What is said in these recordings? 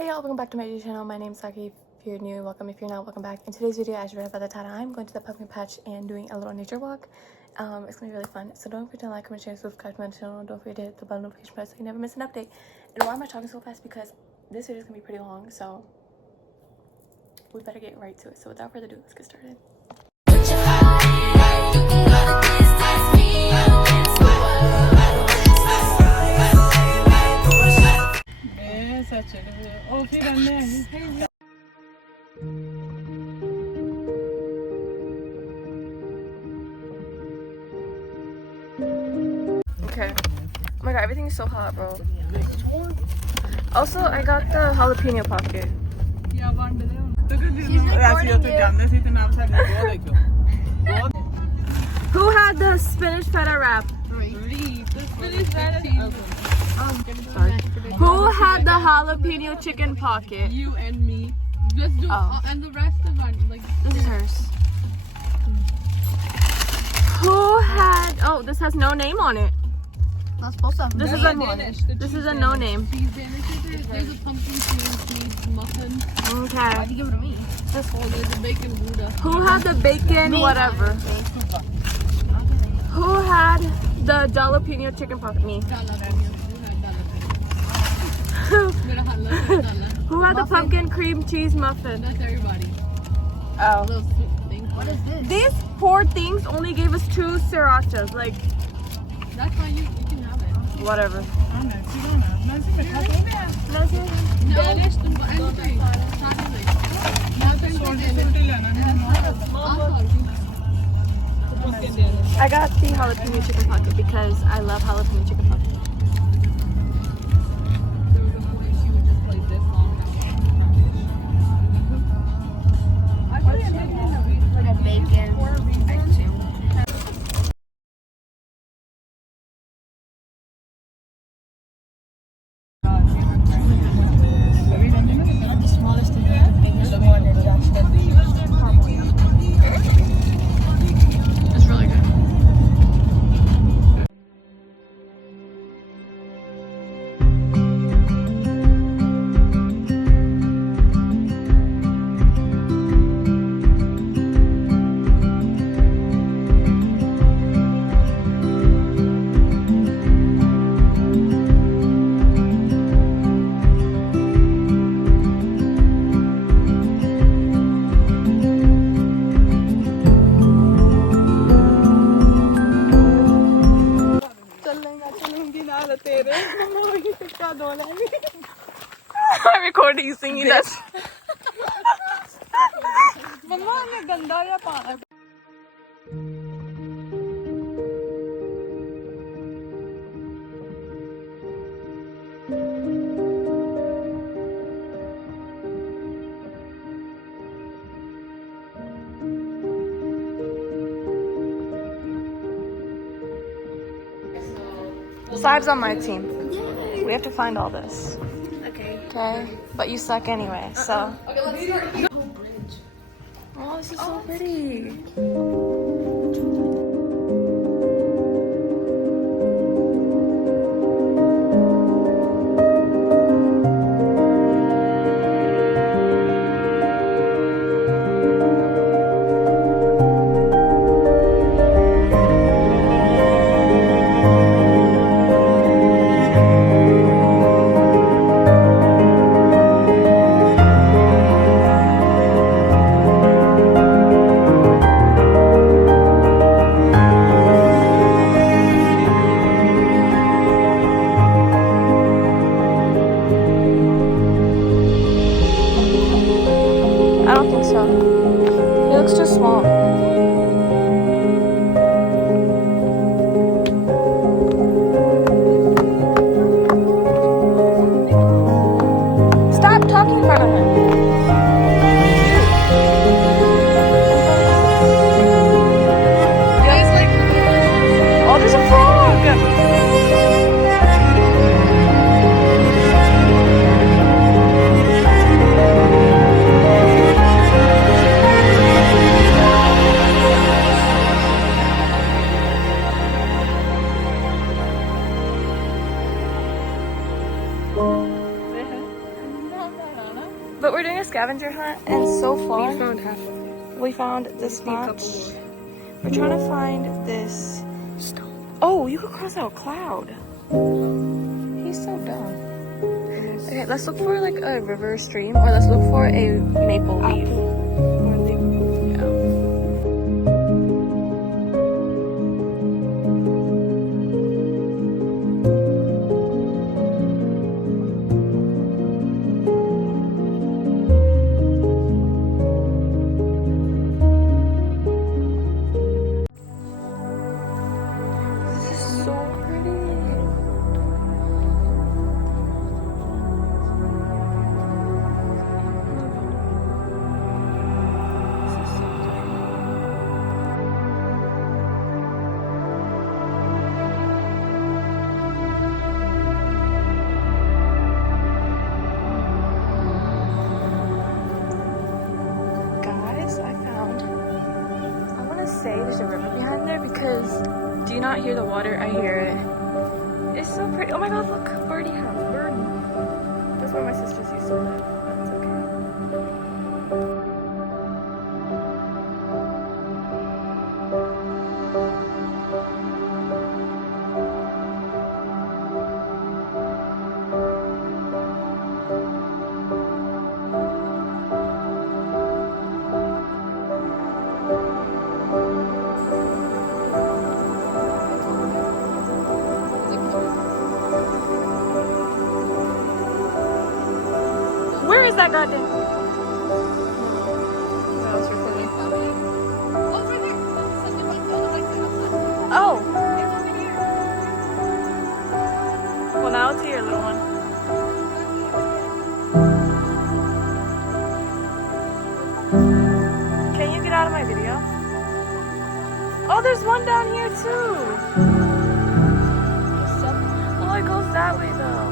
Hey y'all, welcome back to my YouTube channel. My name's Saki. If you're new, welcome. If you're not, welcome back. In today's video, as you read by the title, I'm going to the pumpkin patch and doing a little nature walk. It's gonna be really fun. So don't forget to like, comment, share, subscribe to my channel. Don't forget to hit the bell notification bell so you never miss an update. And why am I talking so fast? Because this video is gonna be pretty long, so we better get right to it. So without further ado, let's get started. Okay. Oh my god, everything is so hot, bro. Also, I got the jalapeno pocket. Who had the spinach feta wrap? Who had the jalapeno chicken pocket? You and me. Let's do and the rest of our like. This is hers. Who had? Oh, this has no name on it. Not supposed to have This is a this is a no name. There's a pumpkin cheese muffin. Okay. Why'd you give it to me? Oh, there's a bacon Buddha. Who had the bacon whatever? Who had the jalapeno chicken pocket? Me. Who had the pumpkin cream cheese muffin? That's everybody. Oh. Those things. What is this? These poor things only gave us 2 srirachas. Like, That's fine. You can have it. whatever. I got the jalapeno chicken pocket because I love jalapeno chicken pocket. Bacon. It's really good. I'm recording you singing that. Saib's on my team. We have to find all this. Okay, but you suck anyway, so. Okay, let's start. Oh, this is so pretty. I don't think so. It looks too small. Stop talking in front of him. Oh, there's a frog! But we're doing a scavenger hunt, and so far We found half of it. we found this Need a couple much. more. We're trying to find this stone. Oh, you could cross out Cloud. He's so dumb. Okay, let's look for like a river or stream, or let's look for a maple leaf. Or leave. This is so pretty. Guys, I want to say there's a river behind there because do you not hear the water? I hear it. It's so pretty. Oh my god, look, birdie house, birdie. That's where my sisters used to live. That's okay. Where is that goddamn? Oh. Well, now it's here, little one. Can you get out of my video? Oh, there's one down here too. Oh, it goes that way though.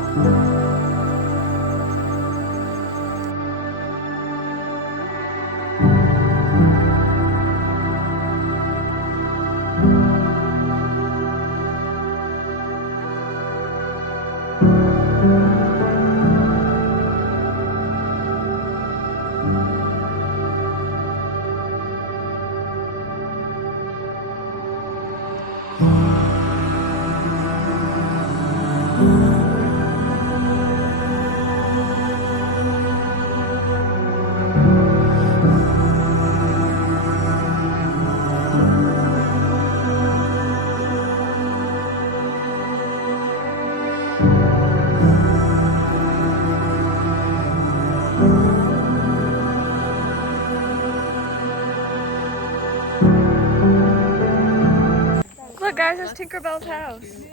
Look guys, there's Tinkerbell's house.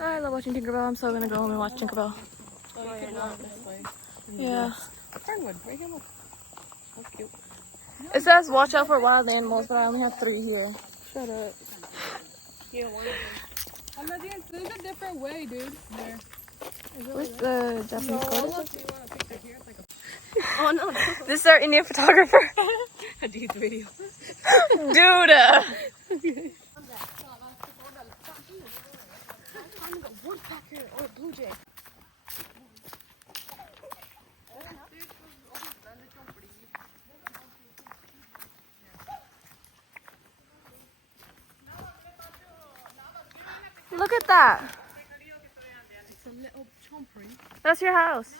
Oh, I love watching Tinkerbell. I'm so gonna go home and watch Tinkerbell. Oh, you could walk this way. Yeah. Fernwood, right here, look. That's cute. It says watch out for wild animals, but I only have 3 here. Shut up. Yeah, one of them. I'm not even, there's a different way, dude. There. Where's the Japanese goddess? Do you want a picture here? It's like a Oh no. This is our Indian photographer. a deep video. Dude. Woodpecker or blue jay. Look at that. It's a little chompery. That's your house.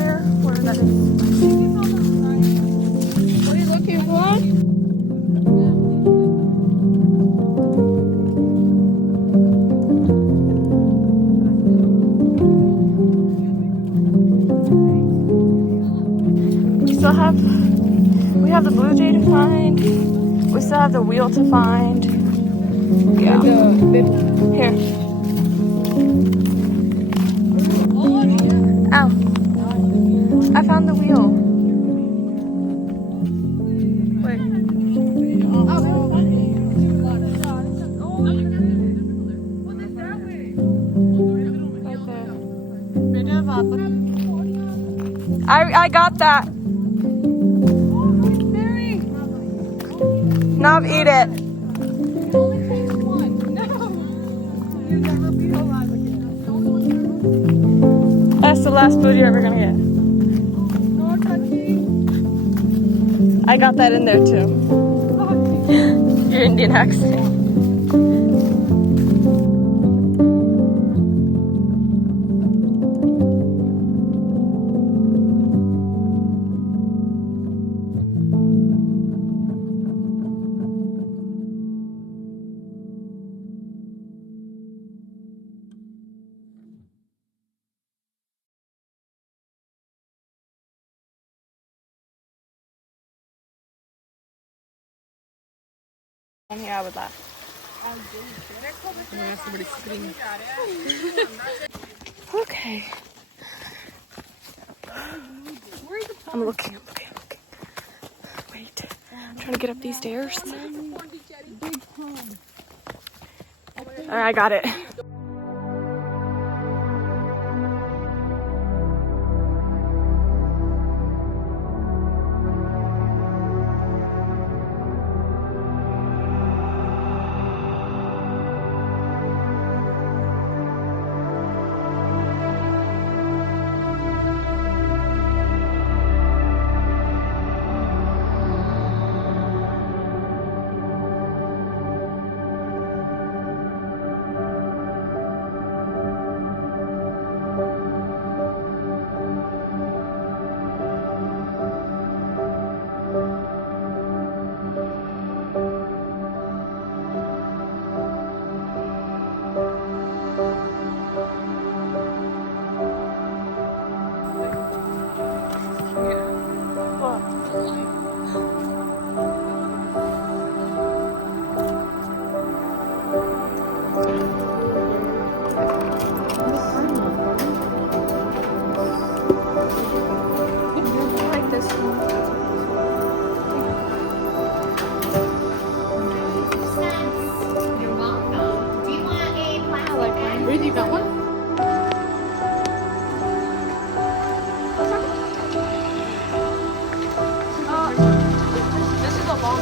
Where that is? What are you looking for? We have the blue jay to find. We still have the wheel to find. Yeah. Here. Ow. I found the wheel. Wait. I got that. Nav, eat it. That's the last food you're ever gonna get. I got that in there too. Your Indian accent. Here, I would laugh. Okay. I'm looking. Wait. I'm trying to get up these stairs. Alright, I got it. You're welcome. Do you want a plastic bag? Ruth, you got one? This is a long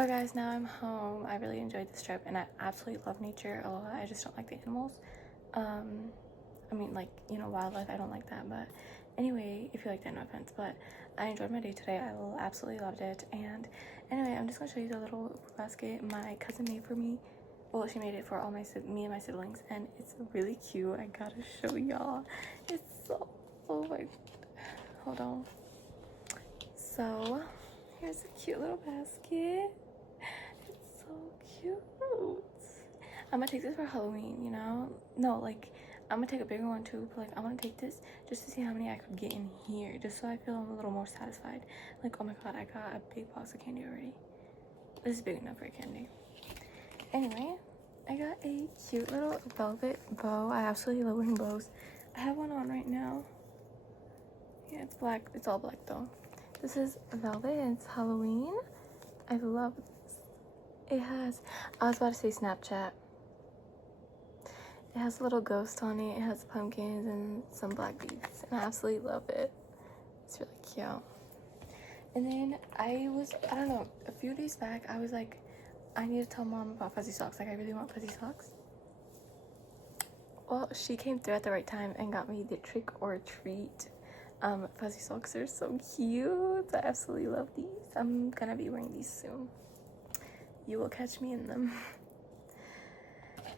Oh guys, now I'm home. I really enjoyed this trip and I absolutely love nature a lot. I just don't like the animals. I mean, like, you know, wildlife, I don't like that. But anyway, if you like that, no offense. But I enjoyed my day today. I absolutely loved it. And anyway, I'm just going to show you the little basket my cousin made for me. Well, she made it for all me and my siblings. And it's really cute. I gotta show y'all. It's so, oh my, hold on. So, here's a cute little basket. It's so cute. I'm gonna take this for Halloween, you know? No, like, I'm gonna take a bigger one too, but like, I wanna take this just to see how many I could get in here, just so I feel a little more satisfied. Like, oh my god, I got a big box of candy already. This is big enough for candy. Anyway, I got a cute little velvet bow. I absolutely love wearing bows. I have one on right now. Yeah, it's black. It's all black though. This is velvet and it's Halloween. I love this. It has, I was about to say Snapchat. It has a little ghost on it. It has pumpkins and some black beads. And I absolutely love it. It's really cute. And then I don't know, a few days back, I was like, I need to tell mom about fuzzy socks. Like, I really want fuzzy socks. Well, she came through at the right time and got me the trick or treat fuzzy socks. They're so cute. I absolutely love these. I'm gonna be wearing these soon. You will catch me in them.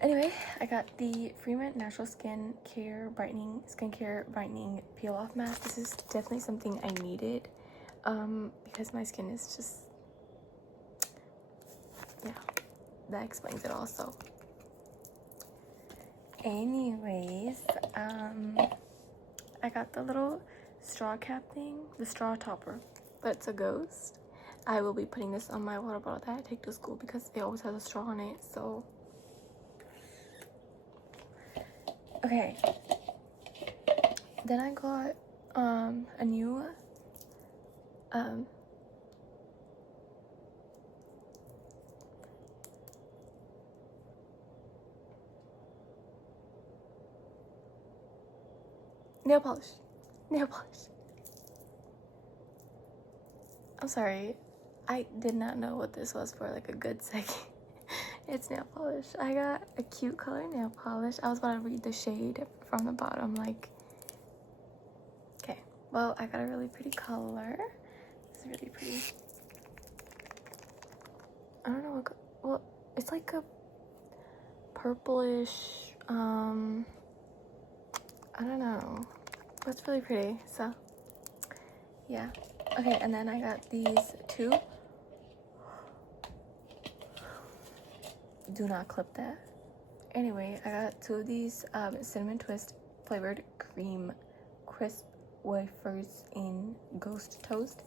Anyway, I got the Fernwood Natural Skincare Brightening Peel Off Mask. This is definitely something I needed because my skin is just, yeah, that explains it all. So anyways, I got the little straw cap thing, the straw topper, but it's a ghost. I will be putting this on my water bottle that I take to school because it always has a straw in it. So okay, then I got a new nail polish. I'm sorry, I did not know what this was for like a good second. It's nail polish. I got a cute color nail polish. I was about to read the shade from the bottom, like, okay, well, I got a really pretty color. It's really pretty. I don't know what, well, it's like a purplish, I don't know, but it's really pretty. So yeah, okay, and then I got these two. Do not clip that. Anyway, I got two of these cinnamon twist flavored cream crisp wafers in ghost toast.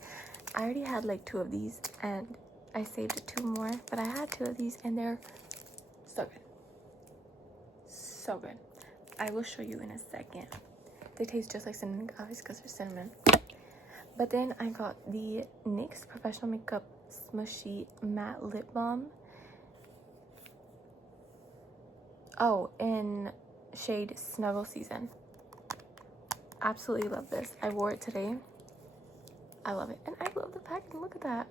I already had like two of these and I saved two more, but I had two of these and they're so good. So good. I will show you in a second. They taste just like cinnamon, obviously, because they're cinnamon. But then I got the NYX Professional Makeup Smushy Matte Lip Balm. Oh, in shade Snuggle Season. Absolutely love this. I wore it today. I love it. And I love the packaging. Look at that.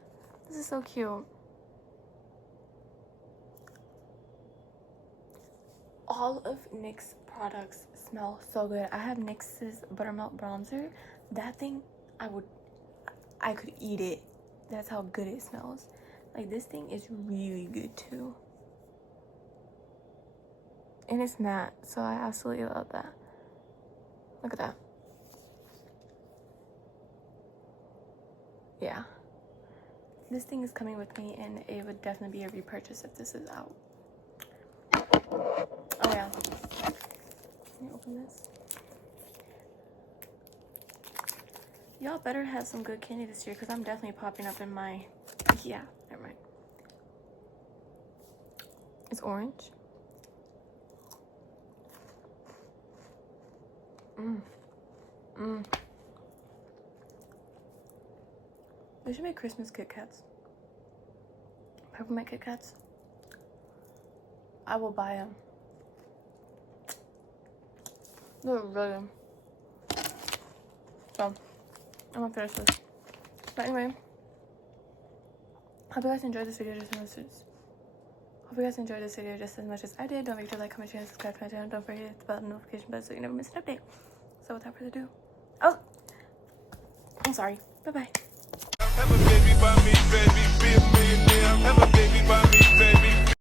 This is so cute. All of NYX products smell so good. I have NYX's Buttermilk Bronzer. That thing, I could eat it. That's how good it smells. Like, this thing is really good too. And it's matte, so I absolutely love that. Look at that. Yeah. This thing is coming with me, and it would definitely be a repurchase if this is out. Oh yeah. Can you open this? Y'all better have some good candy this year, because I'm definitely popping up in my... Yeah, never mind. It's orange. They should make Christmas Kit Kats. Peppermint Kit Kats. I will buy them. They're really good. So, I'm gonna finish this. But anyway, hope you guys enjoyed this video just as much as I did. Don't forget to like, comment, share, and subscribe to my channel. Don't forget to hit the bell notification button so you never miss an update. So without further ado, oh, I'm sorry. Bye bye. Have a baby by me, baby, be a millionaire. Have a baby by me, baby.